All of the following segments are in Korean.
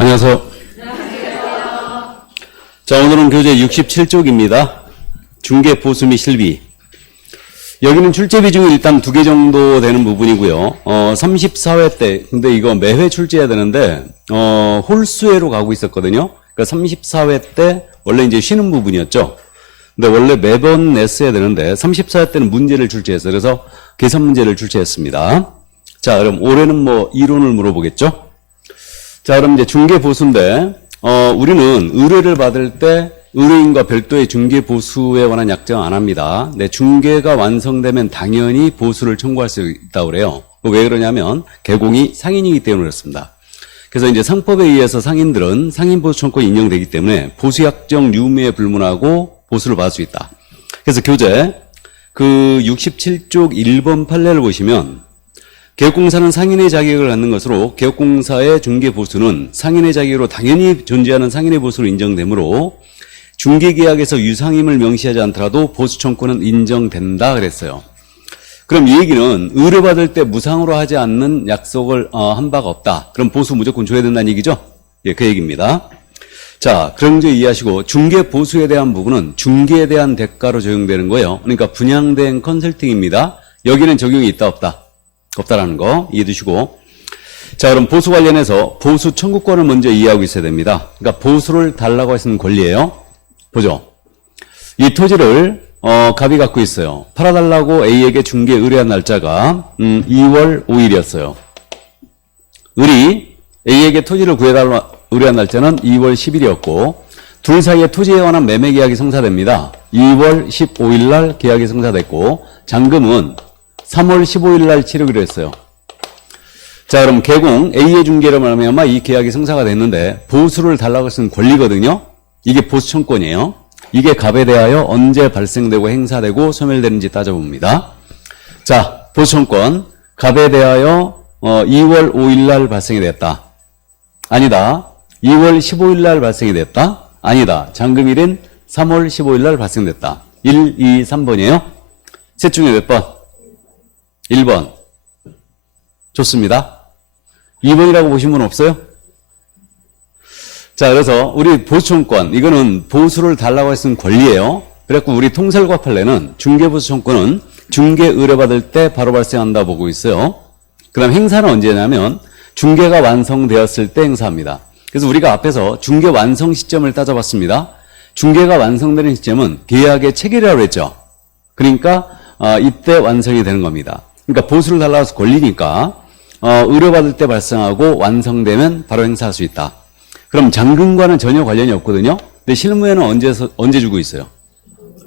안녕하세요. 자, 오늘은 교재 67쪽입니다. 중개 보수 및 실비. 여기는 출제 비중이 일단 2개 정도 되는 부분이고요. 34회 때, 근데 이거 매회 출제해야 되는데, 홀수회로 가고 있었거든요. 그러니까 34회 때 원래 이제 쉬는 부분이었죠. 근데 원래 매번 냈어야 되는데, 34회 때는 문제를 출제했어요. 그래서 계산 문제를 출제했습니다. 자, 그럼 올해는 뭐 이론을 물어보겠죠? 자, 그럼 이제 중개 보수인데, 우리는 의뢰를 받을 때 의뢰인과 별도의 중개 보수에 관한 약정 안 합니다. 네, 중개가 완성되면 당연히 보수를 청구할 수 있다고 그래요. 왜 그러냐면 개공이 상인이기 때문에 그렇습니다. 그래서 이제 상법에 의해서 상인들은 상인 보수 청구권이 인정되기 때문에 보수 약정 유무에 불문하고 보수를 받을 수 있다. 그래서 교재 그 67쪽 1번 판례를 보시면 개업공사는 상인의 자격을 갖는 것으로 개업공사의 중개보수는 상인의 자격으로 당연히 존재하는 상인의 보수로 인정되므로 중개계약에서 유상임을 명시하지 않더라도 보수청구는 인정된다 그랬어요. 그럼 이 얘기는 의뢰받을 때 무상으로 하지 않는 약속을 한 바가 없다. 그럼 보수 무조건 줘야 된다는 얘기죠? 예, 그 얘기입니다. 자, 그런 문제 이해하시고 중개보수에 대한 부분은 중개에 대한 대가로 적용되는 거예요. 그러니까 분양대행 컨설팅입니다. 여기는 적용이 있다 없다? 없다라는 거 이해해 두시고. 자, 그럼 보수 관련해서 보수 청구권을 먼저 이해하고 있어야 됩니다. 그러니까 보수를 달라고 했는 권리예요. 보죠. 이 토지를 갑이 갖고 있어요. 팔아달라고 A에게 중개 의뢰한 날짜가 2월 5일이었어요. 을이 A에게 토지를 구해달라고 의뢰한 날짜는 2월 10일이었고 둘 사이에 토지에 관한 매매 계약이 성사됩니다. 2월 15일 날 계약이 성사됐고 잔금은 3월 15일 날 치르기로 했어요. 자, 그럼 개공 A의 중개로 말하면 이 계약이 성사가 됐는데 보수를 달라고 했은 권리거든요. 이게 보수 청구권이에요. 이게 갑에 대하여 언제 발생되고 행사되고 소멸되는지 따져봅니다. 자, 보수 청구권 갑에 대하여 2월 5일 날 발생이 됐다. 아니다. 2월 15일 날 발생이 됐다. 아니다. 잔금일인 3월 15일 날 발생됐다. 1, 2, 3번이에요. 셋 중에 몇 번? 1번. 좋습니다. 2번이라고 보신 분 없어요? 자, 그래서 우리 보수청구권, 이거는 보수를 달라고 했은 권리예요. 그래갖고 우리 통설과 판례는 중개보수청구권은 중개 의뢰받을 때 바로 발생한다 보고 있어요. 그 다음 행사는 언제냐면 중개가 완성되었을 때 행사합니다. 그래서 우리가 앞에서 중개 완성 시점을 따져봤습니다. 중개가 완성되는 시점은 계약의 체결이라고 했죠. 그러니까 이때 완성이 되는 겁니다. 그러니까 보수를 달라고 해서 권리니까 의뢰받을 때 발생하고 완성되면 바로 행사할 수 있다. 그럼 잔금과는 전혀 관련이 없거든요. 근데 실무에는 언제 주고 있어요?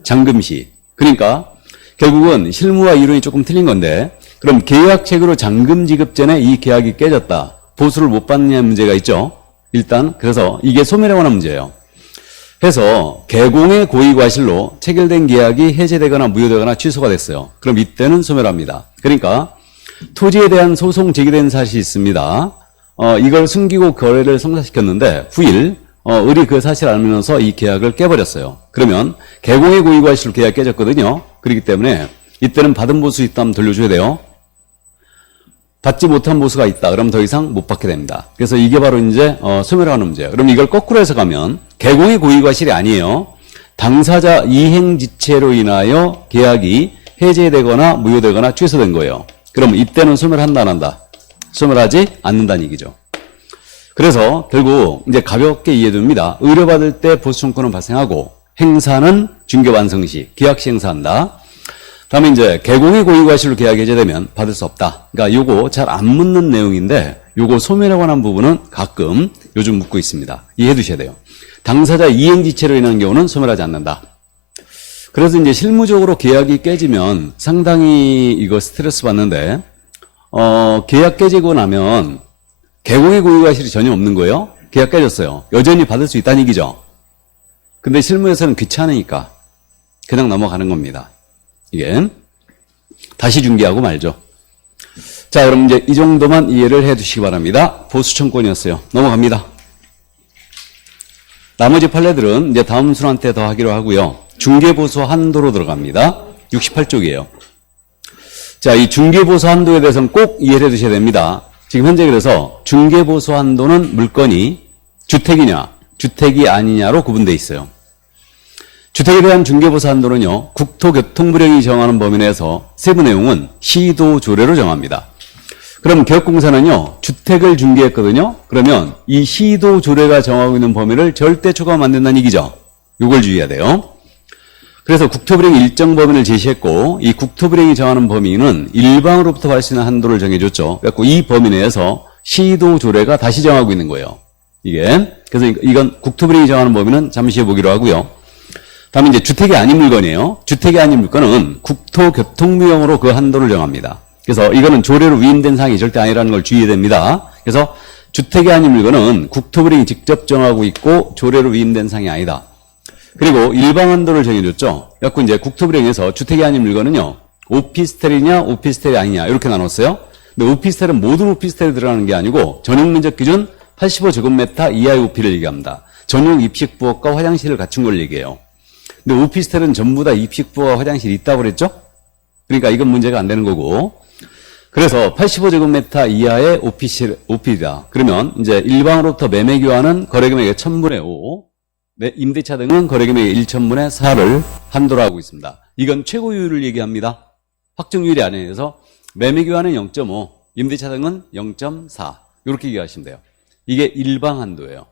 잔금 시. 그러니까 결국은 실무와 이론이 조금 틀린 건데 그럼 계약책으로 잔금 지급 전에 이 계약이 깨졌다. 보수를 못 받느냐는 문제가 있죠. 일단 그래서 이게 소멸에 관한 문제예요. 해서 개공의 고의과실로 체결된 계약이 해제되거나 무효되거나 취소가 됐어요. 그럼 이때는 소멸합니다. 그러니까 토지에 대한 소송 제기된 사실이 있습니다. 이걸 숨기고 거래를 성사시켰는데 후일 을이 그 사실을 알면서 이 계약을 깨버렸어요. 그러면 개공의 고의과실로 계약이 깨졌거든요. 그렇기 때문에 이때는 받은 보수 있다면 돌려줘야 돼요. 받지 못한 보수가 있다. 그럼 더 이상 못 받게 됩니다. 그래서 이게 바로 이제 소멸하는 문제예요. 그럼 이걸 거꾸로 해석하면 개공의 고의과실이 아니에요. 당사자 이행지체로 인하여 계약이 해제되거나 무효되거나 취소된 거예요. 그럼 이때는 소멸한다 안 한다? 소멸하지 않는다는 얘기죠. 그래서 결국 이제 가볍게 이해됩니다. 의뢰받을 때 보수청구는 발생하고 행사는 중개 완성 시 계약 시 행사한다. 다음에 이제 개공의 고의과실로 계약이 해제되면 받을 수 없다. 그러니까 요거 잘 안 묻는 내용인데 요거 소멸에 관한 부분은 가끔 요즘 묻고 있습니다. 이해해 두셔야 돼요. 당사자 이행지체로 인한 경우는 소멸하지 않는다. 그래서 이제 실무적으로 계약이 깨지면 상당히 이거 스트레스 받는데 계약 깨지고 나면 개공의 고의과실이 전혀 없는 거예요. 계약 깨졌어요. 여전히 받을 수 있다는 얘기죠. 근데 실무에서는 귀찮으니까 그냥 넘어가는 겁니다. 이게 다시 중개하고 말죠. 자, 그럼 이제 이 정도만 이해를 해 두시기 바랍니다. 보수청구권이었어요. 넘어갑니다. 나머지 판례들은 이제 다음 순한테 더 하기로 하고요. 중개보수 한도로 들어갑니다. 68쪽이에요. 자, 이 중개보수 한도에 대해서는 꼭 이해를 해 두셔야 됩니다. 지금 현재 그래서 중개보수 한도는 물건이 주택이냐, 주택이 아니냐로 구분되어 있어요. 주택에 대한 중개보수 한도는요, 국토교통부령이 정하는 범위 내에서 세부 내용은 시도 조례로 정합니다. 그럼 개혁공사는요, 주택을 중개했거든요. 그러면 이 시도 조례가 정하고 있는 범위를 절대 초과하면 안 된다는 얘기죠. 이걸 주의해야 돼요. 그래서 국토부령이 일정 범위를 제시했고, 이 국토부령이 정하는 범위는 일방으로부터 받을 수 있는 한도를 정해줬죠. 그래서 이 범위 내에서 시도 조례가 다시 정하고 있는 거예요. 이게. 그래서 이건 국토부령이 정하는 범위는 잠시 후에 보기로 하고요. 다음에 이제 주택이 아닌 물건이에요. 주택이 아닌 물건은 국토교통부령으로 그 한도를 정합니다. 그래서 이거는 조례로 위임된 사항이 절대 아니라는 걸 주의해야 됩니다. 그래서 주택이 아닌 물건은 국토부령이 직접 정하고 있고 조례로 위임된 사항이 아니다. 그리고 일방 한도를 정해줬죠. 그래서 이제 국토부령에서 주택이 아닌 물건은요, 오피스텔이냐 오피스텔이 아니냐 이렇게 나눴어요. 근데 오피스텔은 모든 오피스텔에 들어가는 게 아니고 전용 면적 기준 85제곱미터 이하의 오피를 얘기합니다. 전용 입식부엌과 화장실을 갖춘 걸 얘기해요. 근데 오피스텔은 전부 다 입식부와 화장실이 있다고 그랬죠? 그러니까 이건 문제가 안 되는 거고. 그래서 85제곱미터 이하의 오피이다. 그러면 이제 일방으로부터 매매 교환은 거래금액의 1000분의 5, 임대차 등은 거래금액의 1000분의 4를 한도로 하고 있습니다. 이건 최고율을 얘기합니다. 확정률이 아니어서 매매 교환은 0.5, 임대차 등은 0.4 이렇게 얘기하시면 돼요. 이게 일방 한도예요.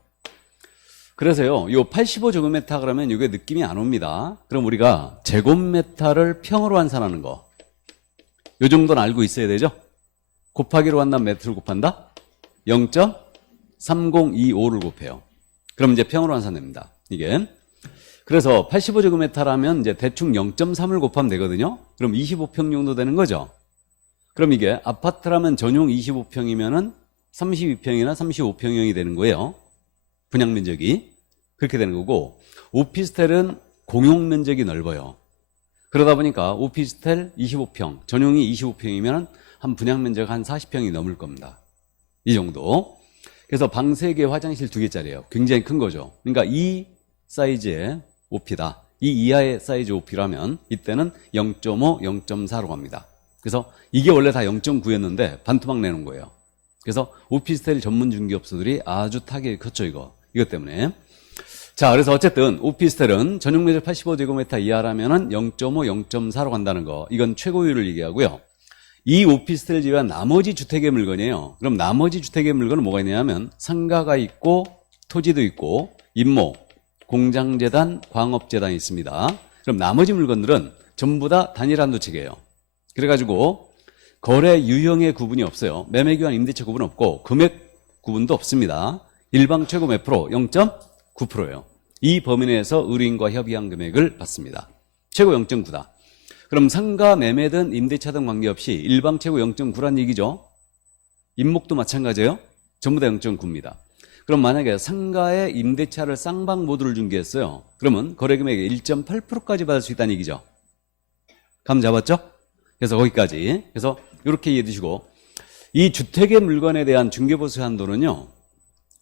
그래서요, 요 85제곱미터 그러면 이게 느낌이 안 옵니다. 그럼 우리가 제곱미터를 평으로 환산하는 거. 요 정도는 알고 있어야 되죠? 곱하기로 한다면 몇을 곱한다? 0.3025를 곱해요. 그럼 이제 평으로 환산됩니다. 이게. 그래서 85제곱미터라면 이제 대충 0.3을 곱하면 되거든요. 그럼 25평 정도 되는 거죠. 그럼 이게 아파트라면 전용 25평이면은 32평이나 35평형이 되는 거예요. 분양 면적이. 그렇게 되는 거고, 오피스텔은 공용 면적이 넓어요. 그러다 보니까 오피스텔 25평, 전용이 25평이면 한 분양 면적 한 40평이 넘을 겁니다. 이 정도. 그래서 방 3개, 화장실 2개짜리예요. 굉장히 큰 거죠. 그러니까 이 사이즈의 오피다. 이 이하의 사이즈 오피라면 이때는 0.5, 0.4로 갑니다. 그래서 이게 원래 다 0.9였는데 반토막 내는 거예요. 그래서 오피스텔 전문 중개업소들이 아주 타격이 컸죠, 이것 때문에. 자, 그래서 어쨌든 오피스텔은 전용 면적 85제곱미터 이하라면은 0.5, 0.4로 간다는 거. 이건 최고율을 얘기하고요. 이 오피스텔 지역은 나머지 주택의 물건이에요. 그럼 나머지 주택의 물건은 뭐가 있냐면 상가가 있고 토지도 있고 임모, 공장재단, 광업재단이 있습니다. 그럼 나머지 물건들은 전부 다 단일 한도책이에요. 그래가지고 거래 유형의 구분이 없어요. 매매 교환 임대차 구분 없고 금액 구분도 없습니다. 일방 최고 몇 프로? 0.9%예요. 이 범위 내에서 의뢰인과 협의한 금액을 받습니다. 최고 0.9다. 그럼 상가 매매든 임대차 등 관계없이 일방 최고 0.9란 얘기죠. 임목도 마찬가지예요. 전부 다 0.9입니다. 그럼 만약에 상가에 임대차를 쌍방 모두를 중개했어요. 그러면 거래금액의 1.8%까지 받을 수 있다는 얘기죠. 감 잡았죠? 그래서 거기까지. 그래서 이렇게 이해해 두시고, 이 주택의 물건에 대한 중개보수 한도는요,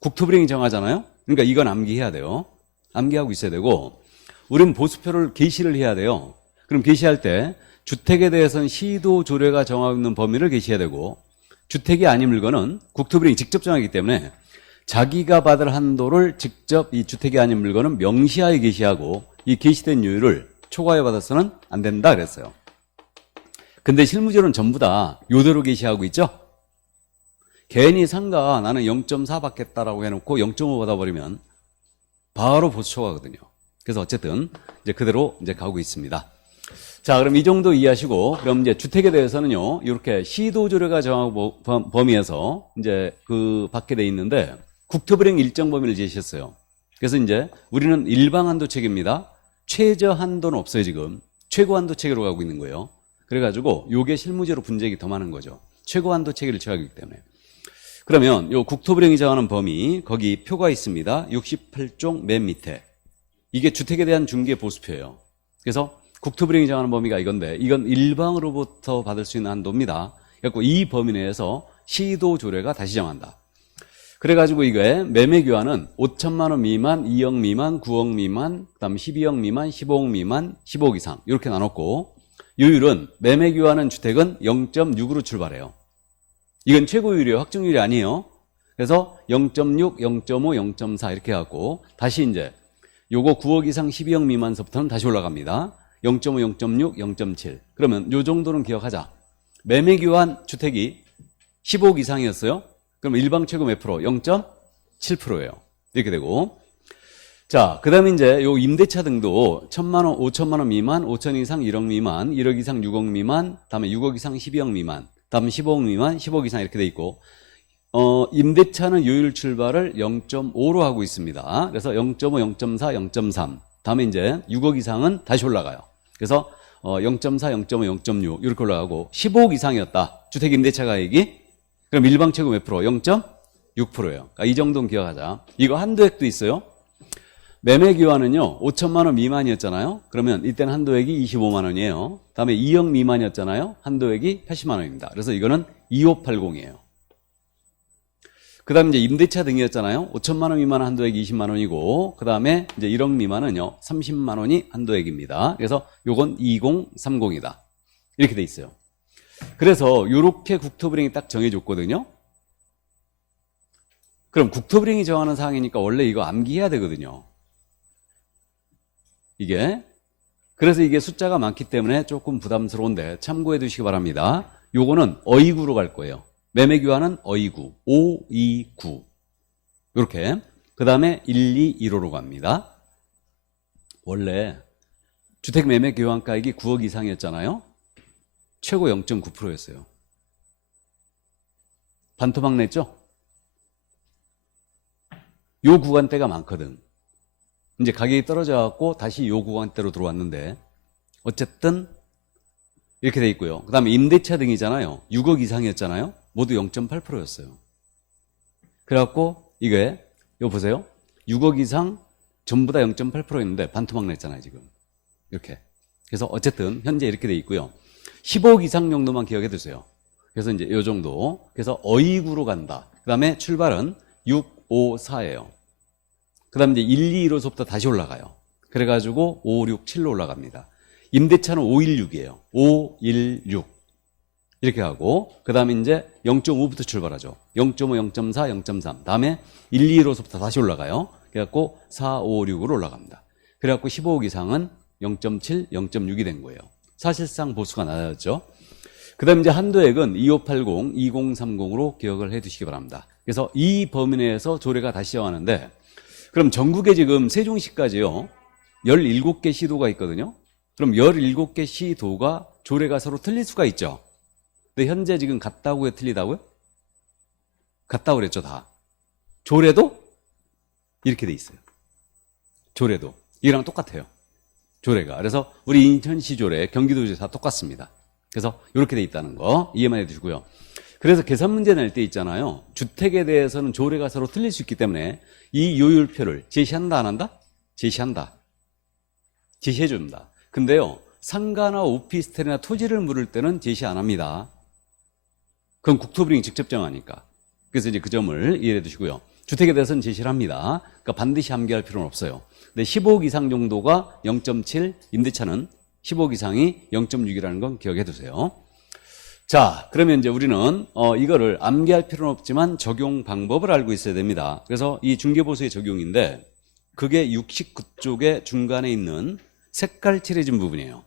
국토부령이 정하잖아요. 그러니까 이건 암기해야 돼요. 암기하고 있어야 되고, 우리는 보수표를 게시를 해야 돼요. 그럼 게시할 때 주택에 대해서는 시도 조례가 정하고 있는 범위를 게시해야 되고, 주택이 아닌 물건은 국토부령이 직접 정하기 때문에 자기가 받을 한도를 직접 이 주택이 아닌 물건은 명시하에 게시하고, 이 게시된 요율을 초과해 받아서는 안 된다 그랬어요. 근데 실무적으로는 전부 다 요대로 게시하고 있죠. 괜히 상가 나는 0.4 받겠다라고 해놓고 0.5 받아버리면 바로 보수 초과거든요. 그래서 어쨌든 이제 그대로 이제 가고 있습니다. 자, 그럼 이 정도 이해하시고, 그럼 이제 주택에 대해서는요, 이렇게 시도조례가 정하고 범위에서 이제 그 받게 돼 있는데, 국토부령 일정 범위를 제시했어요. 그래서 이제 우리는 일방 한도 체계입니다. 최저 한도는 없어요, 지금. 최고 한도 체계로 가고 있는 거예요. 그래가지고 요게 실무적으로 분쟁이 더 많은 거죠. 최고 한도 체계를 취하기 때문에. 그러면 요 국토부령이 정하는 범위, 거기 표가 있습니다. 68종 맨 밑에. 이게 주택에 대한 중개 보수표예요. 그래서 국토부령이 정하는 범위가 이건데, 이건 일방으로부터 받을 수 있는 한도입니다. 그래서 이 범위 내에서 시도조례가 다시 정한다. 그래가지고 이거에 매매 교환은 5천만 원 미만, 2억 미만, 9억 미만, 그다음 12억 미만, 15억 미만, 15억 이상 이렇게 나눴고, 요율은 매매 교환은 주택은 0.6으로 출발해요. 이건 최고율이에요. 확정률이 아니에요. 그래서 0.6, 0.5, 0.4 이렇게 해갖고 다시 이제 요거 9억 이상 12억 미만서부터는 다시 올라갑니다. 0.5, 0.6, 0.7. 그러면 요 정도는 기억하자. 매매 교환 주택이 15억 이상이었어요. 그럼 일방 최고 몇 프로? 0.7%예요. 이렇게 되고. 자, 그 다음에 이제 요 임대차 등도 1,000만 원, 5천만 원 미만, 5천 이상 1억 미만, 1억 이상 6억 미만, 다음에 6억 이상 12억 미만, 다음에 15억 미만, 10억 이상 이렇게 돼 있고, 임대차는 요율 출발을 0.5로 하고 있습니다. 그래서 0.5, 0.4, 0.3. 다음에 이제 6억 이상은 다시 올라가요. 그래서 0.4, 0.5, 0.6 이렇게 올라가고 15억 이상이었다. 주택 임대차 가액이 그럼 일방 최고 몇 프로? 0.6%예요. 그러니까 이 정도는 기억하자. 이거 한도액도 있어요. 매매 교환은요 5천만 원 미만이었잖아요. 그러면 이때는 한도액이 25만 원이에요. 다음에 2억 미만이었잖아요. 한도액이 80만 원입니다. 그래서 이거는 2580이에요. 그 다음에 이제 임대차 등이었잖아요. 5천만 원 미만 한도액이 20만 원이고, 그 다음에 이제 1억 미만은요, 30만 원이 한도액입니다. 그래서 요건 2030이다. 이렇게 돼 있어요. 그래서 요렇게 국토부령이 딱 정해줬거든요. 그럼 국토부령이 정하는 사항이니까 원래 이거 암기해야 되거든요. 이게. 그래서 이게 숫자가 많기 때문에 조금 부담스러운데 참고해 두시기 바랍니다. 요거는 어이구로 갈 거예요. 매매 교환은 어이구, 5, 2, 9. 이렇게. 그 다음에 1, 2, 1호로 갑니다. 원래 주택 매매 교환가액이 9억 이상이었잖아요. 최고 0.9%였어요. 반토막 냈죠? 요 구간대가 많거든. 이제 가격이 떨어져갖고 다시 요 구간대로 들어왔는데, 어쨌든 이렇게 돼 있고요. 그 다음에 임대차 등이잖아요. 6억 이상이었잖아요. 모두 0.8%였어요. 그래갖고 이게 이거 보세요. 6억 이상 전부 다 0.8%였는데 반토막 냈잖아요 지금. 이렇게. 그래서 어쨌든 현재 이렇게 돼 있고요. 15억 이상 정도만 기억해 두세요. 그래서 이제 이 정도. 그래서 어이구로 간다. 그 다음에 출발은 6, 5, 4예요. 그 다음에 이제 1, 2, 1호서부터 다시 올라가요. 그래가지고 5, 6, 7로 올라갑니다. 임대차는 516이에요. 516. 이렇게 하고, 그 다음에 이제 0.5부터 출발하죠. 0.5, 0.4, 0.3. 다음에 1, 2, 1호서부터 다시 올라가요. 그래갖고 4, 5, 6으로 올라갑니다. 그래갖고 15억 이상은 0.7, 0.6이 된 거예요. 사실상 보수가 낮아졌죠. 그 다음에 이제 한도액은 2580, 2030으로 기억을 해 두시기 바랍니다. 그래서 이 범위 내에서 조례가 다시 정하는데, 그럼 전국에 지금 세종시까지요, 17개 시도가 있거든요. 그럼 17개 시도가 조례가 서로 틀릴 수가 있죠. 근데 현재 지금 같다고요, 틀리다고요? 같다고 그랬죠, 다. 조례도 이렇게 돼 있어요. 조례도. 이거랑 똑같아요. 조례가. 그래서 우리 인천시 조례, 경기도지 다 똑같습니다. 그래서 이렇게 돼 있다는 거 이해만 해 두시고요. 그래서 계산 문제 낼 때 있잖아요. 주택에 대해서는 조례가 서로 틀릴 수 있기 때문에 이 요율표를 제시한다, 안 한다? 제시한다. 제시해 줍니다. 근데요, 상가나 오피스텔이나 토지를 물을 때는 제시 안 합니다. 그건 국토부령이 직접 정하니까. 그래서 이제 그 점을 이해해 두시고요. 주택에 대해서는 제시를 합니다. 그러니까 반드시 암기할 필요는 없어요. 근데 15억 이상 정도가 0.7, 임대차는 15억 이상이 0.6이라는 건 기억해 두세요. 자, 그러면 이제 우리는 이거를 암기할 필요는 없지만 적용 방법을 알고 있어야 됩니다. 그래서 이 중개보수의 적용인데 그게 69쪽의 중간에 있는 색깔 칠해진 부분이에요.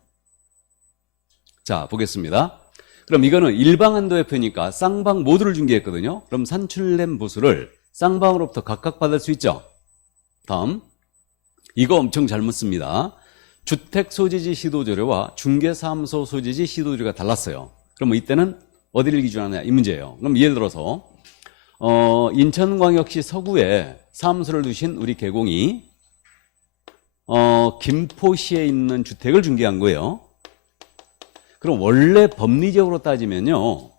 자, 보겠습니다. 그럼 이거는 일방한도의 표니까 쌍방 모두를 중개했거든요. 그럼 산출된 보수를 쌍방으로부터 각각 받을 수 있죠. 다음, 이거 엄청 잘못 씁니다. 주택소재지 시도조례와 중개사무소 소재지 시도조례가 달랐어요. 그럼 이때는 어디를 기준하느냐 이 문제예요. 그럼 예를 들어서 인천광역시 서구에 사무소를 두신 우리 개공이 김포시에 있는 주택을 중개한 거예요. 그럼 원래 법리적으로 따지면요,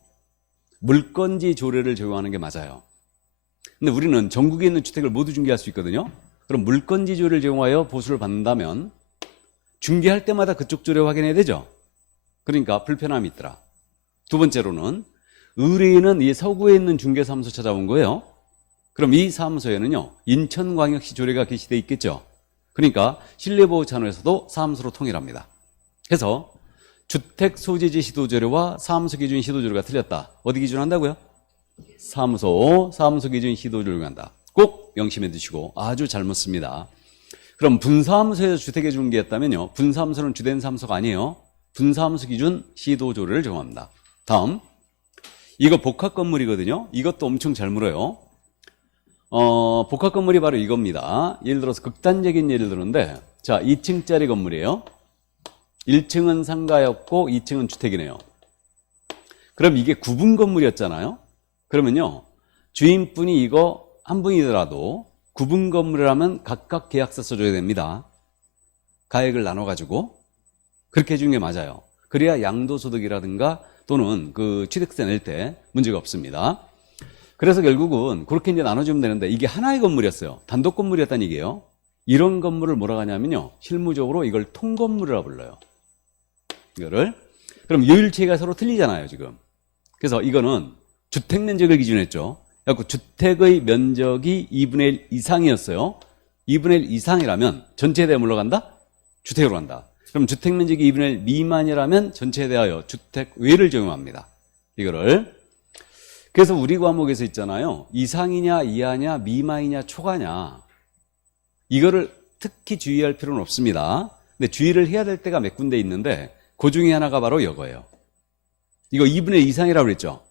물건지 조례를 적용하는 게 맞아요. 근데 우리는 전국에 있는 주택을 모두 중개할 수 있거든요. 그럼 물건지 조례를 적용하여 보수를 받는다면 중개할 때마다 그쪽 조례 확인해야 되죠. 그러니까 불편함이 있더라. 두 번째로는 의뢰인은 이 서구에 있는 중개사무소 찾아온 거예요. 그럼 이 사무소에는요, 인천광역시 조례가 게시되어 있겠죠. 그러니까 실내보호차원에서도 사무소로 통일합니다. 그래서 주택소재지 시도조례와 사무소 기준 시도조례가 틀렸다. 어디 기준한다고요? 사무소 기준 시도를 적용한다. 꼭 명심해 두시고 아주 잘못 씁니다. 그럼 분사무소에서 주택에 주는 게 있다면요. 분사무소는 주된 사무소가 아니에요. 분사무소 기준 시도조례를 적용합니다. 다음, 이거 복합 건물이거든요. 이것도 엄청 잘 물어요. 복합 건물이 바로 이겁니다. 예를 들어서 극단적인 예를 들었는데, 자, 2층짜리 건물이에요. 1층은 상가였고 2층은 주택이네요. 그럼 이게 구분 건물이었잖아요. 그러면요, 주인분이 이거 한 분이더라도 구분 건물이라면 각각 계약서 써줘야 됩니다. 가액을 나눠가지고 그렇게 해주는 게 맞아요. 그래야 양도소득이라든가 또는 그 취득세 낼 때 문제가 없습니다. 그래서 결국은 그렇게 이제 나눠주면 되는데 이게 하나의 건물이었어요. 단독 건물이었다는 얘기예요. 이런 건물을 뭐라고 하냐면요, 실무적으로 이걸 통건물이라고 불러요. 이거를. 그럼 요율치가 서로 틀리잖아요, 지금. 그래서 이거는 주택 면적을 기준했죠. 그래서 주택의 면적이 2분의 1 이상이었어요. 2분의 1 이상이라면 전체에 대해 물러간다? 주택으로 간다. 그럼 주택 면적이 2분의 1 미만이라면 전체에 대하여 주택 외를 적용합니다. 이거를. 그래서 우리 과목에서 있잖아요. 이상이냐, 이하냐, 미만이냐, 초과냐. 이거를 특히 주의할 필요는 없습니다. 근데 주의를 해야 될 때가 몇 군데 있는데 그 중에 하나가 바로 이거예요. 이거 2분의 1 이상이라고 그랬죠.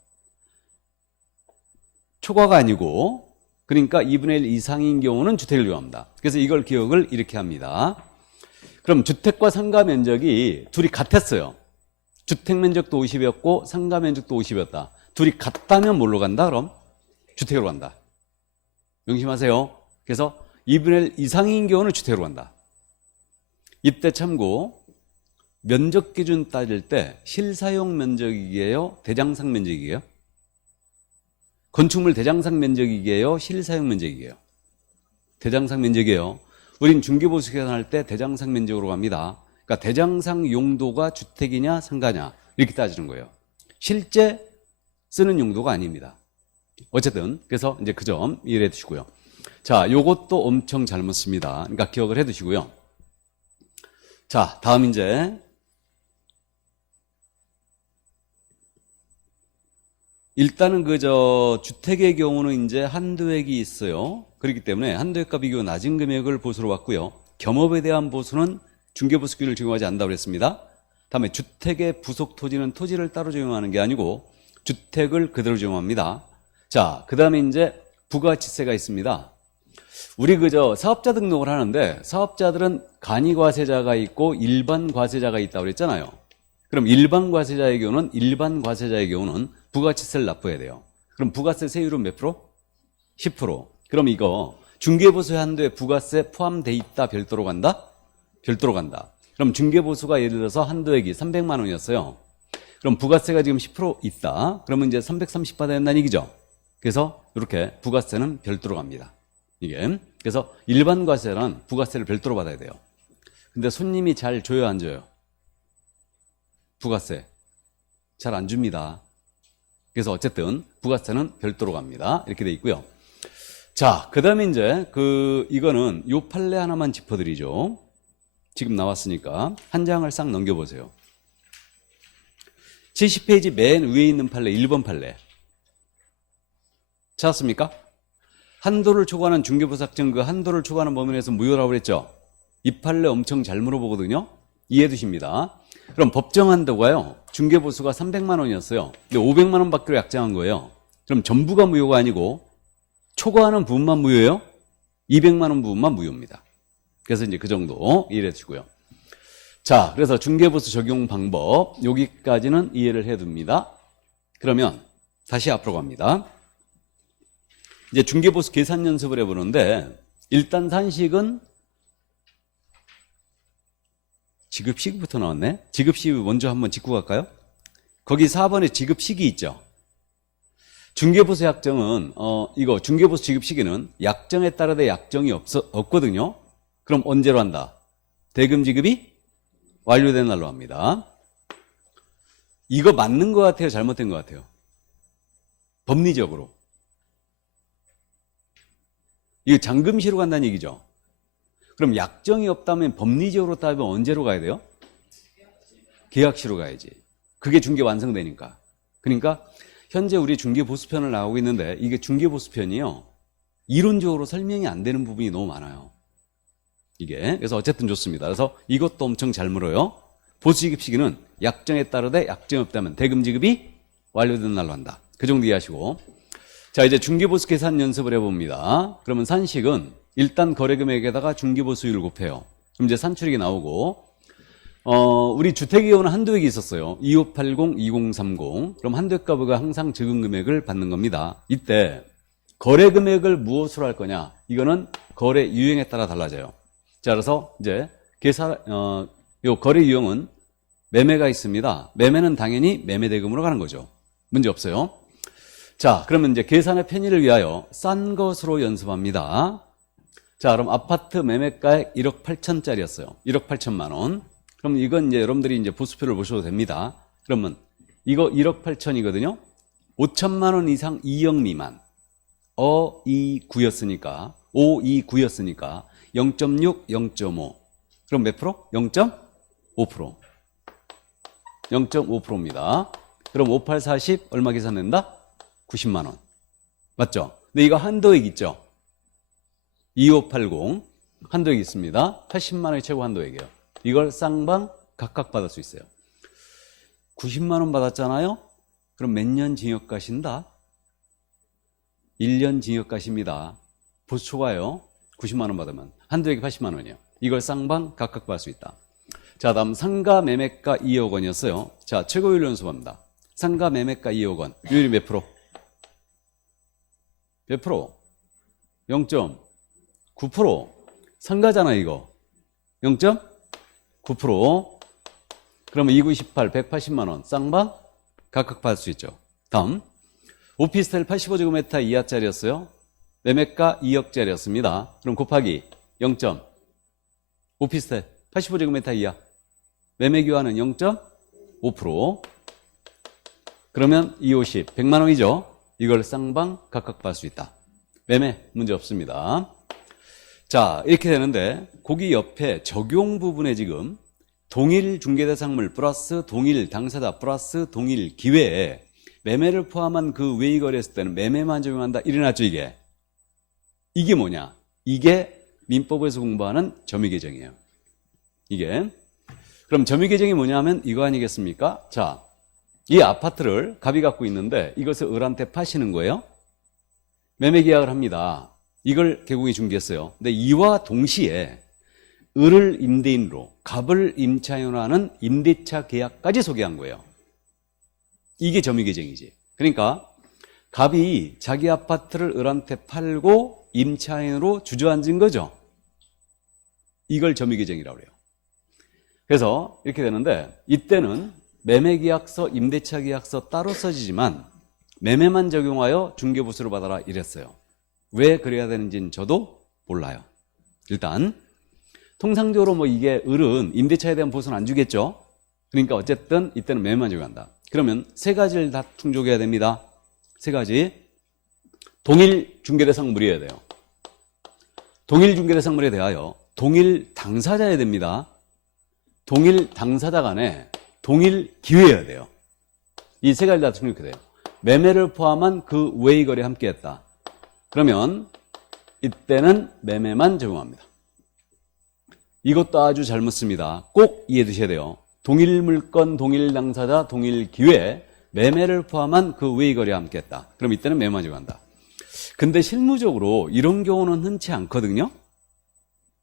초과가 아니고, 그러니까 2분의 1 이상인 경우는 주택을 적용합니다. 그래서 이걸 기억을 이렇게 합니다. 그럼 주택과 상가 면적이 둘이 같았어요. 주택 면적도 50이었고 상가 면적도 50이었다. 둘이 같다면 뭘로 간다? 그럼 주택으로 간다. 명심하세요. 그래서 2분의 1 이상인 경우는 주택으로 간다. 이때 참고, 면적 기준 따질 때 실사용 면적이게요, 대장상 면적이게요? 건축물 대장상 면적이게요, 실사용 면적이게요? 대장상 면적이에요. 우린 중개보수 계산할 때 대장상 면적으로 갑니다. 그러니까 대장상 용도가 주택이냐 상가냐 이렇게 따지는 거예요. 실제 쓰는 용도가 아닙니다. 어쨌든 그래서 이제 그 점 이해해 두시고요. 자, 요것도 엄청 잘못 씁니다. 그러니까 기억을 해 두시고요. 자, 다음 이제 일단은 주택의 경우는 이제 한도액이 있어요. 그렇기 때문에 한도액과 비교 낮은 금액을 보수로 받고요. 겸업에 대한 보수는 중개보수규를 적용하지 않는다고 그랬습니다. 다음에 주택의 부속 토지는 토지를 따로 적용하는 게 아니고 주택을 그대로 적용합니다. 자, 그 다음에 이제 부가치세가 있습니다. 우리 사업자 등록을 하는데 사업자들은 간이 과세자가 있고 일반 과세자가 있다고 그랬잖아요. 그럼 일반 과세자의 경우는 부가치세를 납부해야 돼요. 그럼 부가세 세율은 몇 프로? 10%. 그럼 이거 중개보수 한도에 부가세 포함돼 있다, 별도로 간다? 별도로 간다. 그럼 중개보수가 예를 들어서 한도액이 300만 원이었어요. 그럼 부가세가 지금 10% 있다. 그러면 이제 330 받아야 된다는 얘기죠. 그래서 이렇게 부가세는 별도로 갑니다. 이게. 그래서 일반 과세는 부가세를 별도로 받아야 돼요. 근데 손님이 잘 줘요, 안 줘요? 부가세. 잘 안 줍니다. 그래서 어쨌든 부가세는 별도로 갑니다. 이렇게 돼 있고요. 자, 그 다음에 이제 이거는 요 판례 하나만 짚어드리죠. 지금 나왔으니까 한 장을 싹 넘겨보세요. 70페이지 맨 위에 있는 판례, 1번 판례. 찾았습니까? 한도를 초과하는 중개보수학정, 그 한도를 초과하는 범위에서 무효라고 그랬죠. 이 판례 엄청 잘 물어보거든요. 이해해 두십니다. 그럼 법정 한도가요, 중개보수가 300만 원이었어요. 근데 500만 원 받기로 약정한 거예요. 그럼 전부가 무효가 아니고 초과하는 부분만 무효예요. 200만 원 부분만 무효입니다. 그래서 이제 그 정도 이해해 주시고요. 자, 그래서 중개보수 적용 방법 여기까지는 이해를 해 둡니다. 그러면 다시 앞으로 갑니다. 이제 중개보수 계산 연습을 해보는데, 일단 산식은 지급시기부터 나왔네. 지급시기 먼저 한번 짚고 갈까요? 거기 4번에 지급시기 있죠. 중개보수 약정은 이거 중개보수 지급시기는 약정에 따라 약정이 없거든요. 그럼 언제로 한다? 대금 지급이 완료된 날로 합니다. 이거 맞는 것 같아요, 잘못된 것 같아요? 법리적으로. 이거 잔금시로 간다는 얘기죠. 그럼 약정이 없다면 법리적으로 따지면 언제로 가야 돼요? 계약시로 가야지. 그게 중개 완성되니까. 그러니까 현재 우리 중개보수편을 나오고 있는데 이게 중개보수편이요. 이론적으로 설명이 안 되는 부분이 너무 많아요. 이게. 그래서 어쨌든 좋습니다. 그래서 이것도 엄청 잘 물어요. 보수지급 시기는 약정에 따르되 약정이 없다면 대금 지급이 완료된 날로 한다. 그 정도 이해하시고. 자, 이제 중개보수 계산 연습을 해봅니다. 그러면 산식은 일단 거래금액에다가 중개보수율 곱해요. 그럼 이제 산출액이 나오고, 우리 주택이용은 한도액이 있었어요. 2580, 2030. 그럼 한도액가부가 항상 적은 금액을 받는 겁니다. 이때 거래금액을 무엇으로 할 거냐? 이거는 거래 유형에 따라 달라져요. 자, 그래서 이제 요 거래 유형은 매매가 있습니다. 매매는 당연히 매매대금으로 가는 거죠. 문제 없어요. 자, 그러면 이제 계산의 편의를 위하여 싼 것으로 연습합니다. 자, 그럼 아파트 매매가액 1억 8천짜리였어요. 1억 8천만 원. 그럼 이건 이제 여러분들이 이제 보수표를 보셔도 됩니다. 그러면 이거 1억 8천이거든요. 5천만 원 이상 2억 미만. 2, 9였으니까 5, 2, 9였으니까 0.6, 0.5. 그럼 몇 프로? 0.5%. 0.5%입니다. 그럼 5, 8, 40 얼마 계산된다? 90만 원. 맞죠? 근데 이거 한도액 있죠? 2580 한도액 있습니다. 80만 원이 최고 한도액이에요. 이걸 쌍방 각각 받을 수 있어요. 90만 원 받았잖아요? 그럼 몇 년 징역 가신다? 1년 징역 가십니다. 보수 초과요. 90만 원 받으면 한도액이 80만 원이에요. 이걸 쌍방 각각 받을 수 있다. 자, 다음 상가 매매가 2억 원이었어요. 자, 최고율 연습합니다. 상가 매매가 2억 원. 요율이 몇 프로? 몇 프로? 0.9%. 상가잖아 이거. 0.9%. 그러면 2918, 180만 원 쌍방 각각 받을 수 있죠. 다음 오피스텔 85제곱미터 이하짜리였어요. 매매가 2억짜리였습니다. 그럼 곱하기 0. 오피스텔 85제곱미터 이하 매매 교환은 0.5%. 그러면 250, 100만 원이죠. 이걸 쌍방 각각 받을 수 있다. 매매 문제 없습니다. 자, 이렇게 되는데 거기 옆에 적용 부분에 지금 동일 중개대상물 플러스 동일 당사자 플러스 동일 기회에 매매를 포함한 그 외의 거래했을 때는 매매만 적용한다. 이래놨죠 이게. 이게 뭐냐? 이게 민법에서 공부하는 점유계정이에요. 이게. 그럼 점유계정이 뭐냐면 이거 아니겠습니까? 자, 이 아파트를 갑이 갖고 있는데 이것을 을한테 파시는 거예요. 매매계약을 합니다. 이걸 개공이 중개했어요. 근데 이와 동시에 을을 임대인으로 갑을 임차인으로 하는 임대차 계약까지 소개한 거예요. 이게 점유계정이지. 그러니까 갑이 자기 아파트를 을한테 팔고 임차인으로 주저앉은 거죠. 이걸 점유계정이라고 그래요. 그래서 이렇게 되는데 이때는 매매계약서, 임대차계약서 따로 써지지만 매매만 적용하여 중개보수를 받아라 이랬어요. 왜 그래야 되는지는 저도 몰라요. 일단 통상적으로 뭐 이게 을은 임대차에 대한 보수는 안 주겠죠. 그러니까 어쨌든 이때는 매매만 적용한다. 그러면 세 가지를 다 충족해야 됩니다. 세 가지. 동일 중개대상물이어야 돼요. 동일 중개대상물에 대하여 동일 당사자여야 됩니다. 동일 당사자 간에 동일 기회여야 돼요. 이 세 가지 다 충족해야 돼요. 매매를 포함한 그 외의 거래 함께 했다. 그러면 이때는 매매만 적용합니다. 이것도 아주 잘 묻습니다. 꼭 이해해 두셔야 돼요. 동일 물건, 동일 당사자, 동일 기회, 매매를 포함한 그 외의 거래와 함께 했다. 그럼 이때는 매매만 적용한다. 근데 실무적으로 이런 경우는 흔치 않거든요.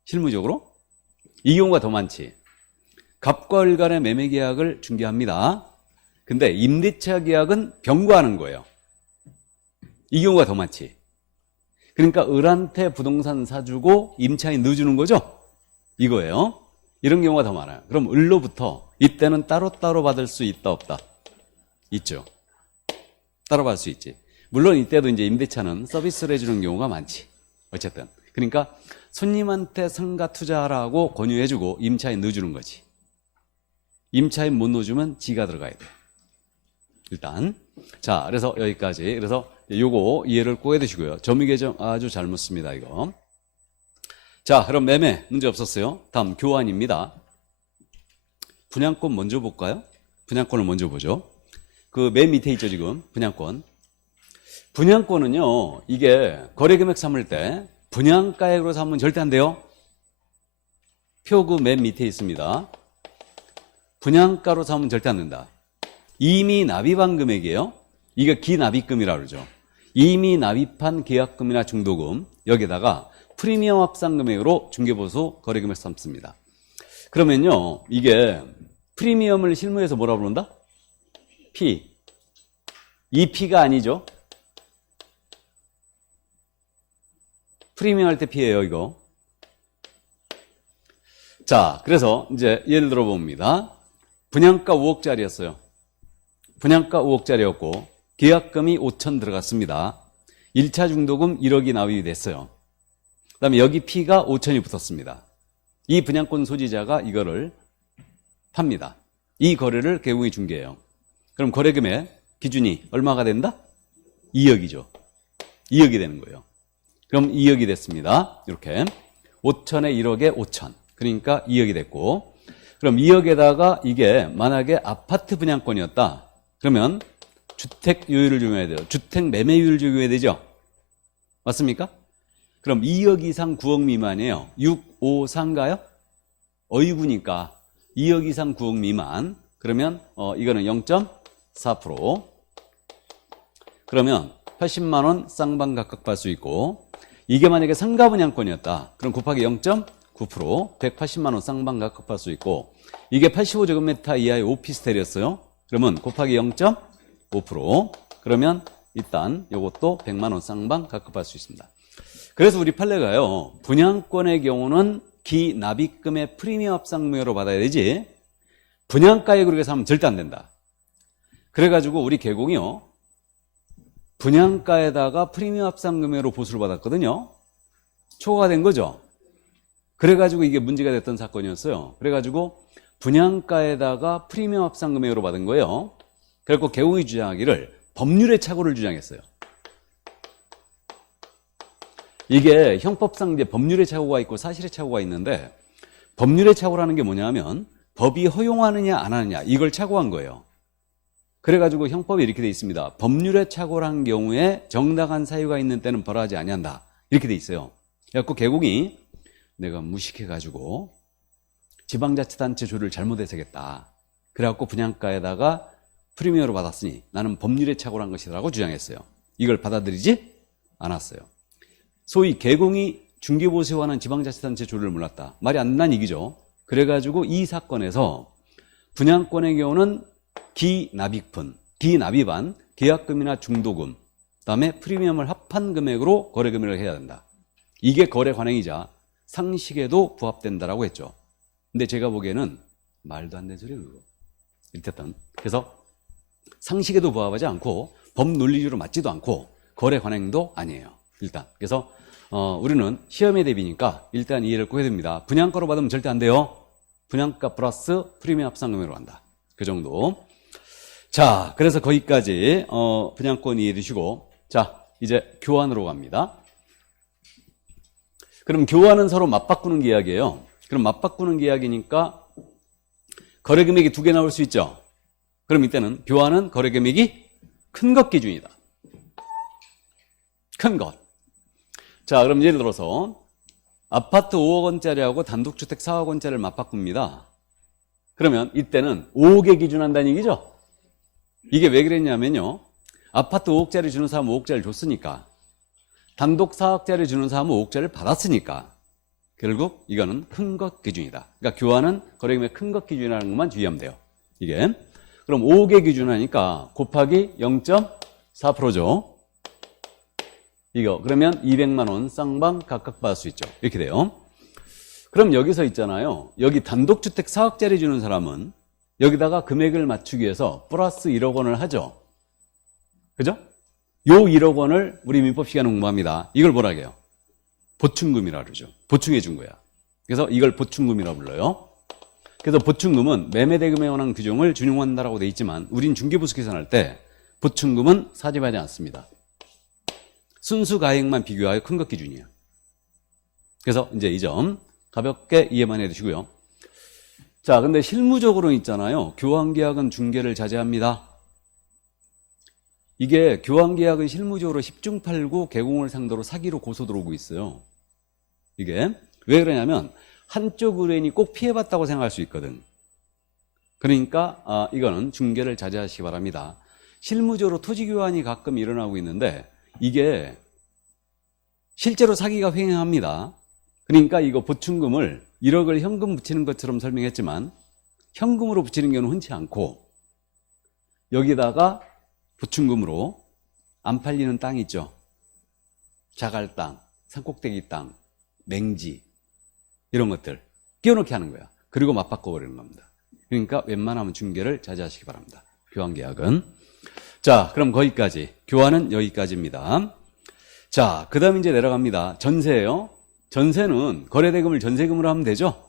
실무적으로. 이 경우가 더 많지. 갑과 을 간의 매매 계약을 중개합니다. 근데 임대차 계약은 병과하는 거예요. 이 경우가 더 많지. 그러니까 을한테 부동산 사주고 임차인 넣어주는 거죠? 이거예요. 이런 경우가 더 많아요. 그럼 을로부터 이때는 따로따로 받을 수 있다 없다? 있죠. 따로 받을 수 있지. 물론 이때도 이제 임대차는 서비스를 해주는 경우가 많지. 어쨌든. 그러니까 손님한테 상가 투자하라고 권유해주고 임차인 넣어주는 거지. 임차인 못 넣어주면 지가 들어가야 돼. 일단. 자, 그래서 여기까지. 그래서 요거 이해를 꼭 해두시고요. 점유계정 아주 잘 묻습니다, 이거. 자, 그럼 매매 문제 없었어요. 다음 교환입니다. 분양권 먼저 볼까요? 분양권을 먼저 보죠. 그 맨 밑에 있죠, 지금. 분양권. 분양권은요, 이게 거래금액 삼을 때 분양가액으로 삼으면 절대 안 돼요. 표 그 맨 밑에 있습니다. 분양가로 삼으면 절대 안 된다. 이미 납입한 금액이에요. 이게 기납입금이라고 그러죠. 이미 납입한 계약금이나 중도금, 여기다가 프리미엄 합산 금액으로 중개보수 거래금액 삼습니다. 그러면요, 이게 프리미엄을 실무에서 뭐라 부른다? P. 이 P가 아니죠. 프리미엄 할 때 P예요, 이거. 자, 그래서 이제 예를 들어 봅니다. 분양가 5억짜리였어요. 분양가 5억짜리였고 계약금이 5천 들어갔습니다. 1차 중도금 1억이 납입이 됐어요. 그 다음에 여기 P가 5천이 붙었습니다. 이 분양권 소지자가 이거를 팝니다. 이 거래를 개공이 중개해요. 그럼 거래금액 기준이 얼마가 된다? 2억이죠. 2억이 되는 거예요. 그럼 2억이 됐습니다. 이렇게 5천에 1억에 5천. 그러니까 2억이 됐고, 그럼 2억에다가 이게 만약에 아파트 분양권이었다. 그러면 주택요율을 적용해야 돼요. 주택 매매율을 적용해야 되죠. 맞습니까? 그럼 2억 이상 9억 미만이에요. 6, 5, 4인가요? 어이구니까 2억 이상 9억 미만. 그러면 이거는 0.4%. 그러면 80만 원 쌍방 각각 받을 수 있고, 이게 만약에 상가 분양권이었다. 그럼 곱하기 0.9%, 180만 원 쌍방 각각 받을 수 있고, 이게 85제곱미터 이하의 오피스텔이었어요. 그러면 곱하기 0.5%. 그러면 일단 이것도 100만 원 쌍방 각각 받을 수 있습니다. 그래서 우리 판례가요, 분양권의 경우는 기납입금의 프리미엄 합산금액으로 받아야 되지 분양가액으로 그렇게 하면 절대 안 된다. 그래가지고 우리 개공이요, 분양가에다가 프리미엄 합산금액으로 보수를 받았거든요. 초과가 된 거죠. 그래가지고 이게 문제가 됐던 사건이었어요. 그래가지고 분양가에다가 프리미엄 합산금액으로 받은 거예요. 그래갖고 개공이 주장하기를 법률의 착오를 주장했어요. 이게 형법상 이제 법률의 착오가 있고 사실의 착오가 있는데, 법률의 착오라는 게 뭐냐면 법이 허용하느냐 안 하느냐 이걸 착오한 거예요. 그래가지고 형법에 이렇게 돼 있습니다. 법률의 착오를 한 경우에 정당한 사유가 있는 때는 벌하지 아니한다. 이렇게 돼 있어요. 그래갖고 개공이 내가 무식해가지고 지방자치단체 조례를 잘못 해석했다. 그래갖고 분양가에다가 프리미엄으로 받았으니 나는 법률의 착오를 한 것이라고 주장했어요. 이걸 받아들이지 않았어요. 소위 개공이 중개보수에 지방자치단체 조례를 몰랐다. 말이 안 난 얘기죠. 그래가지고 이 사건에서 분양권의 경우는 기납입한 계약금이나 중도금, 그다음에 프리미엄을 합한 금액으로 거래금액을 해야 된다. 이게 거래 관행이자 상식에도 부합된다라고 했죠. 근데 제가 보기에는 말도 안 되는 소리예요, 그거. 일단 그래서 상식에도 부합하지 않고 법 논리적으로 맞지도 않고 거래 관행도 아니에요. 일단 그래서 우리는 시험에 대비니까 일단 이해를 꼭 해야 됩니다. 분양가로 받으면 절대 안 돼요. 분양가 플러스 프리미엄 합산금액으로 한다. 그 정도. 자, 그래서 거기까지 분양권 이해해 주시고, 자, 이제 교환으로 갑니다. 그럼 교환은 서로 맞바꾸는 계약이에요. 그럼 맞바꾸는 계약이니까 거래금액이 두 개 나올 수 있죠. 그럼 이때는 교환은 거래금액이 큰 것 기준이다. 큰 것. 자, 그럼 예를 들어서 아파트 5억 원짜리하고 단독주택 4억 원짜리를 맞바꿉니다. 그러면 이때는 5억에 기준한다는 얘기죠. 이게 왜 그랬냐면요, 아파트 5억짜리 주는 사람은 5억짜리를 줬으니까, 단독 4억짜리 주는 사람은 5억짜리를 받았으니까 결국 이거는 큰 것 기준이다. 그러니까 교환은 거래금액 큰 것 기준이라는 것만 주의하면 돼요. 이게 그럼 5억에 기준하니까 곱하기 0.4%죠. 이거 그러면 200만 원 쌍방 각각 받을 수 있죠. 이렇게 돼요. 그럼 여기서 있잖아요, 여기 단독주택 4억짜리 주는 사람은 여기다가 금액을 맞추기 위해서 플러스 1억 원을 하죠. 그죠? 요 1억 원을 우리 민법 시간에 공부합니다. 이걸 뭐라 해요? 보충금이라 그러죠. 보충해 준 거야. 그래서 이걸 보충금이라고 불러요. 그래서 보충금은 매매대금에 관한 규정을 준용한다라고 돼 있지만 우린 중개보수 계산할 때 보충금은 사집하지 않습니다. 순수 가액만 비교하여 큰 것 기준이에요. 그래서 이제 이 점 가볍게 이해만 해 두시고요. 자, 근데 실무적으로 있잖아요. 교환계약은 중개를 자제합니다. 이게 교환계약은 실무적으로 10중 8구 개공을 상대로 사기로 고소 들어오고 있어요. 이게 왜 그러냐면 한쪽 의뢰인이 꼭 피해봤다고 생각할 수 있거든. 그러니까 이거는 중개를 자제하시기 바랍니다. 실무적으로 토지 교환이 가끔 일어나고 있는데 이게 실제로 사기가 횡행합니다. 그러니까 이거 보충금을 1억을 현금 붙이는 것처럼 설명했지만 현금으로 붙이는 경우는 흔치 않고 여기다가 보충금으로 안 팔리는 땅 있죠. 자갈 땅, 산꼭대기 땅, 맹지 이런 것들 끼워넣게 하는 거야. 그리고 맞바꿔 버리는 겁니다. 그러니까 웬만하면 중개를 자제하시기 바랍니다. 교환계약은. 자, 그럼 거기까지. 교환은 여기까지입니다. 자, 그 다음에 이제 내려갑니다. 전세예요. 전세는 거래대금을 전세금으로 하면 되죠?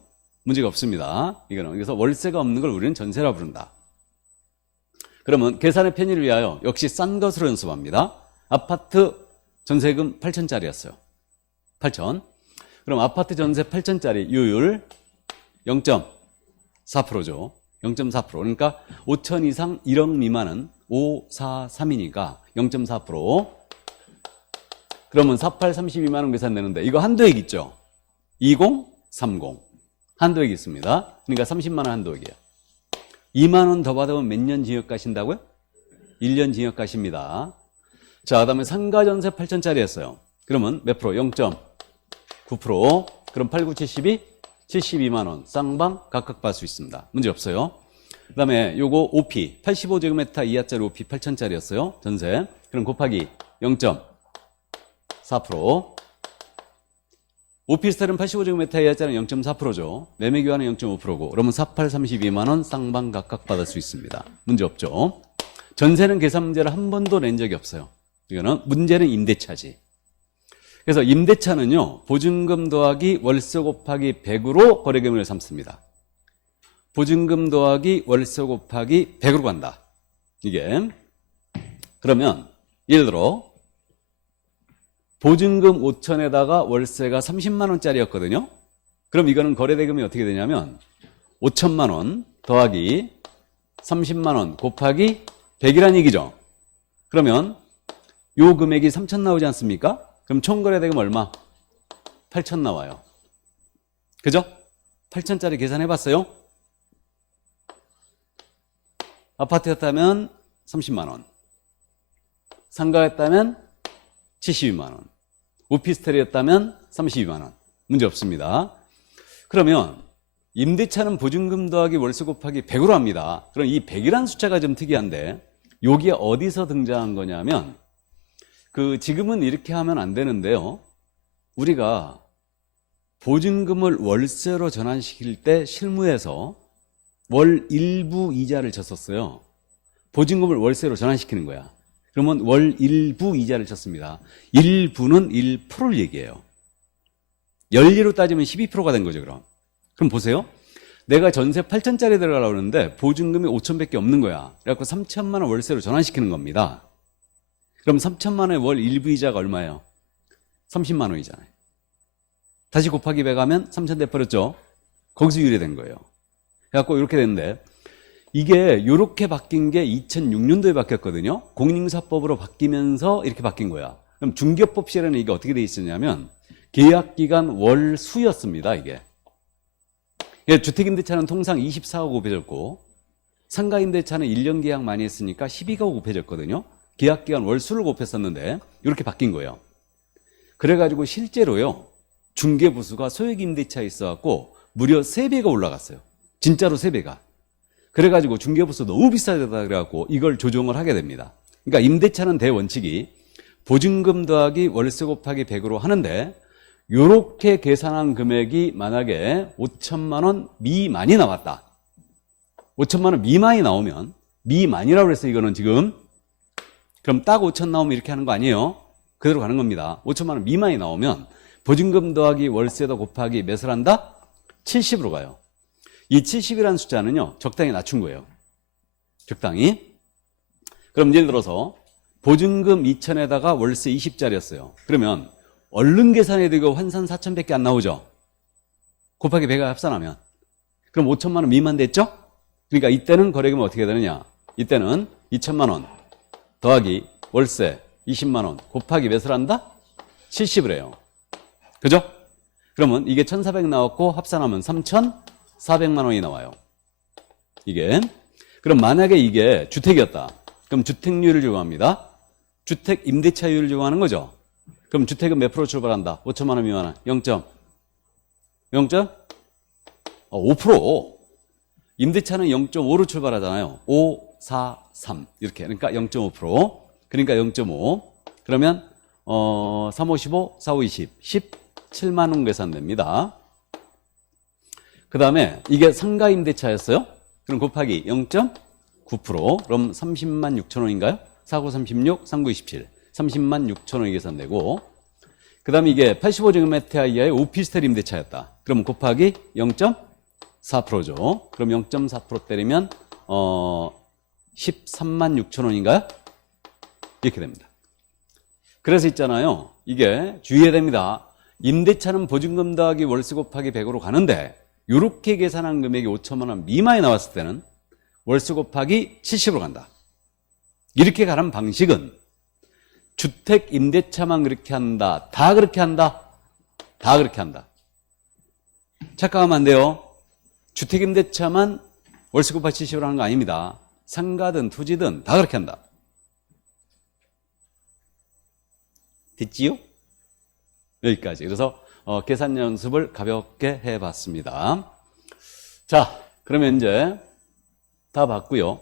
문제가 없습니다. 이거는. 그래서 월세가 없는 걸 우리는 전세라 부른다. 그러면 계산의 편의를 위하여 역시 싼 것으로 연습합니다. 아파트 전세금 8천짜리였어요. 8천. 그럼 아파트 전세 8천짜리 유율 0.4%죠. 0.4%. 그러니까 5천 이상 1억 미만은 5, 4, 3이니까 0.4%. 그러면 48, 32만 원 계산되는데 이거 한도액 있죠? 20, 30. 한도액 있습니다. 그러니까 30만 원 한도액이에요. 2만 원 더 받으면 몇 년 징역 가신다고요? 1년 징역 가십니다. 자, 그다음에 상가전세 8천짜리였어요. 그러면 몇 프로? 0.9%. 그럼 8, 9, 72, 72만 원 쌍방 각각 받을 수 있습니다. 문제 없어요. 그다음에 요거 OP 85제곱미터 이하짜리 OP 8천짜리였어요. 전세. 그럼 곱하기 0.4%. 오피스텔은 85제곱미터 이하짜리는 0.4%죠. 매매교환은 0.5%고 그러면 48, 32만 원 쌍방 각각 받을 수 있습니다. 문제 없죠. 전세는 계산 문제를 한 번도 낸 적이 없어요. 이거는 문제는 임대차지. 그래서 임대차는요. 보증금 더하기 월세 곱하기 100으로 거래금액을 삼습니다. 보증금 더하기 월세 곱하기 100으로 간다. 이게 그러면 예를 들어 보증금 5천에다가 월세가 30만 원짜리였거든요. 그럼 이거는 거래대금이 어떻게 되냐면 5천만 원 더하기 30만 원 곱하기 100이란 얘기죠. 그러면 요 금액이 3천 나오지 않습니까? 그럼 총 거래대금 얼마? 8천 나와요. 그죠? 8천짜리 계산해봤어요? 아파트였다면 30만 원, 상가였다면 72만 원, 오피스텔이었다면 32만 원. 문제 없습니다. 그러면 임대차는 보증금 더하기 월세 곱하기 100으로 합니다. 그럼 이 100이라는 숫자가 좀 특이한데 여기에 어디서 등장한 거냐면 지금은 이렇게 하면 안 되는데요. 우리가 보증금을 월세로 전환시킬 때 실무에서 월 일부 이자를 쳤었어요. 보증금을 월세로 전환시키는 거야. 그러면 월 일부 이자를 쳤습니다. 일부는 1%를 얘기해요. 연리로 따지면 12%가 된 거죠, 그럼. 그럼 보세요. 내가 전세 8천짜리 들어가려고 하는데 보증금이 5천밖에 없는 거야. 그래갖고 3천만 원 월세로 전환시키는 겁니다. 그럼 3천만 원의 월 일부 이자가 얼마예요? 30만 원이잖아요. 다시 곱하기 100 하면 3천 돼버렸죠? 거기서 유래된 거예요. 그래갖고 이렇게 됐는데 이게 이렇게 바뀐 게 2006년도에 바뀌었거든요. 공인중개사법으로 바뀌면서 이렇게 바뀐 거야. 그럼 중개법 시에는 이게 어떻게 돼 있었냐면 계약기간 월수였습니다. 이게. 주택임대차는 통상 24가 곱해졌고 상가임대차는 1년 계약 많이 했으니까 12가 곱해졌거든요. 계약기간 월수를 곱했었는데 이렇게 바뀐 거예요. 그래가지고 실제로요. 중개부수가 소액임대차에 있어갖고 무려 3배가 올라갔어요. 진짜로 3배가. 그래가지고 중개부수 너무 비싸다 그래갖고 이걸 조정을 하게 됩니다. 그러니까 임대차는 대원칙이 보증금 더하기 월세 곱하기 100으로 하는데 요렇게 계산한 금액이 만약에 5천만 원 미만이 나왔다. 5천만 원 미만이 나오면 미만이라고 그래서 이거는 지금 그럼 딱 5천 나오면 이렇게 하는 거 아니에요? 그대로 가는 겁니다. 5천만 원 미만이 나오면 보증금 더하기 월세도 곱하기 몇을 한다? 70으로 가요. 이 70이라는 숫자는요, 적당히 낮춘 거예요. 적당히. 그럼 예를 들어서 보증금 2천에다가 월세 20짜리였어요. 그러면 얼른 계산해도 이거 환산 4천밖에 안 나오죠? 곱하기 100을 합산하면. 그럼 5천만 원 미만 됐죠? 그러니까 이때는 거래금이 어떻게 되느냐? 이때는 2천만 원 더하기 월세 20만 원 곱하기 몇을 한다? 70을 해요. 그죠? 그러면 이게 1,400 나왔고 합산하면 3,400만 원이 나와요. 이게. 그럼 만약에 이게 주택이었다. 그럼 주택률을 적용합니다. 주택 임대차율을 적용하는 거죠. 그럼 주택은 몇 프로 출발한다? 5천만 원 미만은 5%. 임대차는 0.5로 출발하잖아요. 5, 4, 3 이렇게. 그러니까 0.5%. 그러니까 0.5. 그러면 3, 5, 15, 4, 5, 20. 17만 원 계산됩니다. 그 다음에 이게 상가 임대차였어요. 그럼 곱하기 0.9%. 그럼 30만 6천 원인가요? 4, 9, 36, 3, 9, 27. 30만 6천 원이 계산되고. 그 다음에 이게 85제곱미터 이하의 오피스텔 임대차였다. 그럼 곱하기 0.4%죠. 그럼 0.4% 때리면 13만 6천 원인가요? 이렇게 됩니다. 그래서 있잖아요. 이게 주의해야 됩니다. 임대차는 보증금 더하기 월세 곱하기 100으로 가는데 이렇게 계산한 금액이 5천만 원 미만이 나왔을 때는 월세 곱하기 70으로 간다. 이렇게 가는 방식은 주택 임대차만 그렇게 한다. 다 그렇게 한다. 다 그렇게 한다. 착각하면 안 돼요. 주택 임대차만 월세 곱하기 70으로 하는 거 아닙니다. 상가든 토지든 다 그렇게 한다. 됐지요? 여기까지. 그래서 계산 연습을 가볍게 해봤습니다. 자, 그러면 이제 다 봤고요.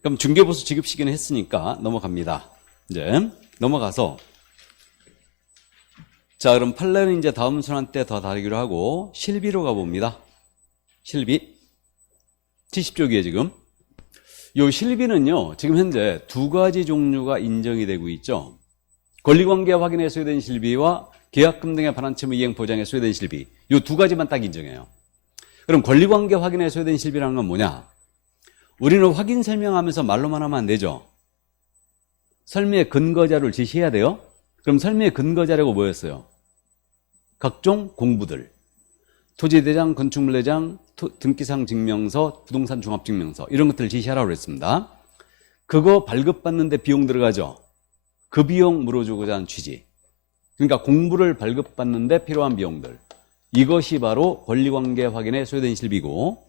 그럼 중개보수 지급 시기는 했으니까 넘어갑니다. 이제 넘어가서 자, 그럼 판례는 이제 다음 순환 때 더 다루기로 하고 실비로 가봅니다. 실비 70쪽이에요 지금. 요 실비는요 지금 현재 두 가지 종류가 인정이 되고 있죠. 권리관계 확인에 소요된 실비와 계약금 등의 반환 채무 이행 보장에 소요된 실비, 요 두 가지만 딱 인정해요. 그럼 권리관계 확인에 소요된 실비라는 건 뭐냐? 우리는 확인 설명하면서 말로만 하면 안 되죠. 설명의 근거 자료를 제시해야 돼요. 그럼 설명의 근거 자료가 뭐였어요? 각종 공부들, 토지대장, 건축물대장, 등기상 증명서, 부동산 종합증명서 이런 것들을 제시하라고 그랬습니다. 그거 발급받는데 비용 들어가죠. 그 비용 물어주고자 하는 취지. 그러니까 공부를 발급받는데 필요한 비용들. 이것이 바로 권리관계 확인에 소요된 실비고,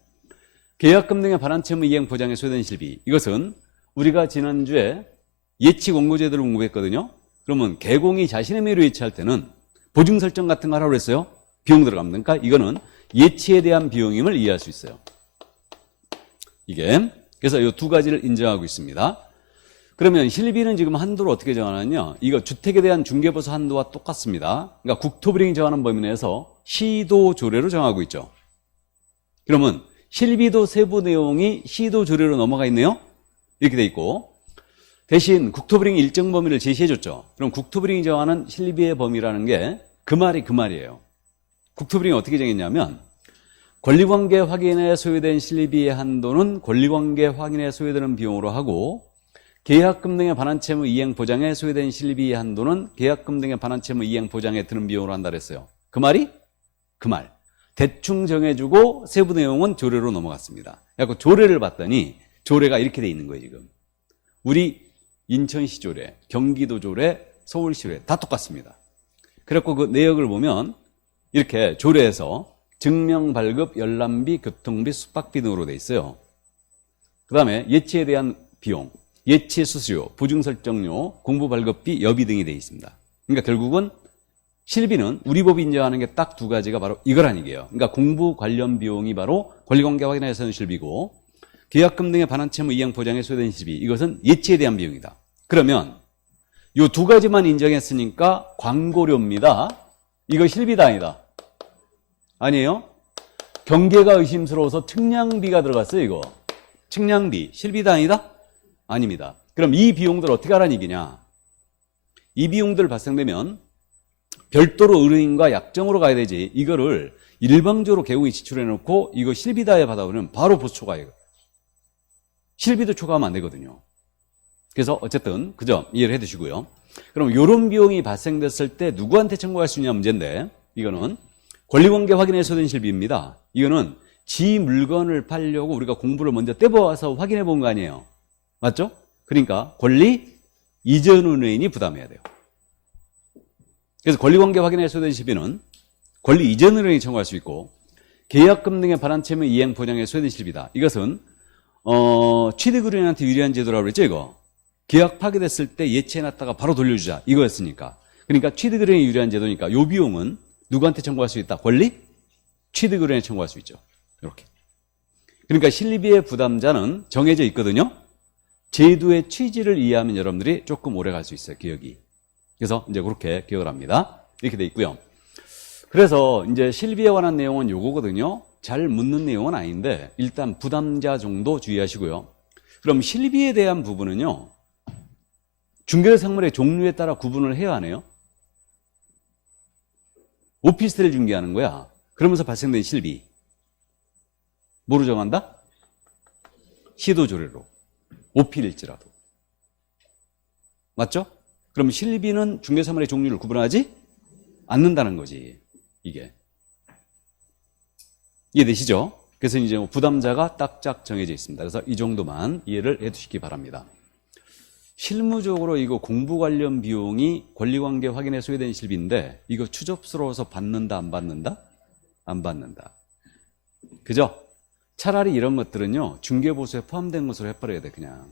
계약금 등의 반환채무 이행 보장에 소요된 실비. 이것은 우리가 지난주에 예치 공고제도를 공부했거든요. 그러면 개공이 자신의 명의로 예치할 때는 보증 설정 같은 거 하라고 그랬어요. 비용 들어갑니다. 그러니까 이거는 예치에 대한 비용임을 이해할 수 있어요. 이게. 그래서 이 두 가지를 인정하고 있습니다. 그러면 실비는 지금 한도를 어떻게 정하느냐? 이거 주택에 대한 중개보수 한도와 똑같습니다. 그러니까 국토부령이 정하는 범위 내에서 시도 조례로 정하고 있죠. 그러면 실비도 세부 내용이 시도 조례로 넘어가 있네요. 이렇게 돼 있고, 대신 국토부령이 일정 범위를 제시해 줬죠. 그럼 국토부령이 정하는 실비의 범위라는 게 그 말이에요. 국토부령이 어떻게 정했냐면, 권리관계 확인에 소요된 실비의 한도는 권리관계 확인에 소요되는 비용으로 하고, 계약금 등의 반환채무 이행 보장에 소요된 실비의 한도는 계약금 등의 반환채무 이행 보장에 드는 비용으로 한다 그랬어요. 그 말이? 그 말. 대충 정해주고 세부 내용은 조례로 넘어갔습니다. 그래서 조례를 봤더니 조례가 이렇게 돼 있는 거예요, 지금. 우리 인천시 조례, 경기도 조례, 서울시 조례 다 똑같습니다. 그래서 그 내역을 보면 이렇게 조례에서 증명 발급, 열람비, 교통비, 숙박비 등으로 돼 있어요. 그 다음에 예치에 대한 비용, 예치 수수료, 보증 설정료, 공부 발급비, 여비 등이 돼 있습니다. 그러니까 결국은 실비는 우리 법이 인정하는 게 딱 두 가지가 바로 이거란 얘기예요. 그러니까 공부 관련 비용이 바로 권리관계 확인에 소요된 실비고, 계약금 등의 반환채무 이행 보장에 소요된 실비, 이것은 예치에 대한 비용이다. 그러면 이 두 가지만 인정했으니까 광고료입니다. 이거 실비다 아니다? 아니에요? 경계가 의심스러워서 측량비가 들어갔어요. 이거 측량비 실비다 아니다? 아닙니다. 그럼 이 비용들 어떻게 하라는 얘기냐? 이 비용들 발생되면 별도로 의뢰인과 약정으로 가야 되지, 이거를 일방적으로 개공이 지출해 놓고 이거 실비다에 받아오면 바로 보수 초과해요. 실비도 초과하면 안 되거든요. 그래서 어쨌든 그죠? 이해를 해 두시고요. 그럼 이런 비용이 발생됐을 때 누구한테 청구할 수 있냐 문제인데, 이거는 권리관계 확인에 소요된 실비입니다. 이거는 지 물건을 팔려고 우리가 공부를 먼저 떼봐와서 확인해 본 거 아니에요. 맞죠? 그러니까 권리 이전 은행이 부담해야 돼요. 그래서 권리관계 확인에 소요된 실비는 권리 이전 은행이 청구할 수 있고, 계약금 등의 반환 채무 이행 보장에 소요된 실비다. 이것은 취득의뢰인한테 유리한 제도라고 그랬죠, 이거. 계약 파기됐을 때 예치해놨다가 바로 돌려주자, 이거였으니까. 그러니까 취득의뢰인이 유리한 제도니까 요 비용은 누구한테 청구할 수 있다? 권리? 취득의뢰인에 청구할 수 있죠. 이렇게. 그러니까 실비의 부담자는 정해져 있거든요. 제도의 취지를 이해하면 여러분들이 조금 오래 갈 수 있어요, 기억이. 그래서 이제 그렇게 기억을 합니다. 이렇게 돼 있고요. 그래서 이제 실비에 관한 내용은 요거거든요. 잘 묻는 내용은 아닌데 일단 부담자 정도 주의하시고요. 그럼 실비에 대한 부분은요, 중개상물의 종류에 따라 구분을 해야 하네요. 오피스텔을 중개하는 거야. 그러면서 발생된 실비. 뭐로 정한다? 시도조례로. 오피일지라도. 맞죠? 그럼 실비는 중개사물의 종류를 구분하지 않는다는 거지, 이게. 이해되시죠? 그래서 이제 부담자가 딱딱 정해져 있습니다. 그래서 이 정도만 이해를 해 두시기 바랍니다. 실무적으로 이거 공부 관련 비용이 권리관계 확인에 소요된 실비인데, 이거 추접스러워서 받는다, 안 받는다? 안 받는다. 그죠? 차라리 이런 것들은요, 중개보수에 포함된 것으로 해버려야 돼, 그냥.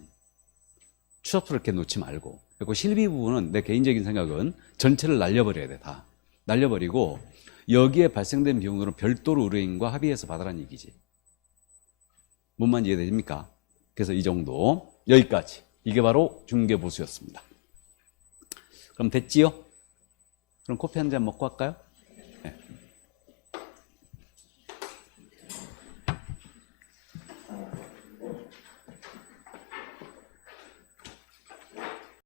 추접스럽게 놓지 말고. 그리고 실비 부분은 내 개인적인 생각은 전체를 날려버려야 돼, 다. 날려버리고 여기에 발생된 비용으로는 별도로 의뢰인과 합의해서 받으라는 얘기지. 뭔 말인지 이해되십니까? 그래서 이 정도, 여기까지. 이게 바로 중개보수였습니다. 그럼 됐지요? 그럼 커피 한 잔 먹고 할까요?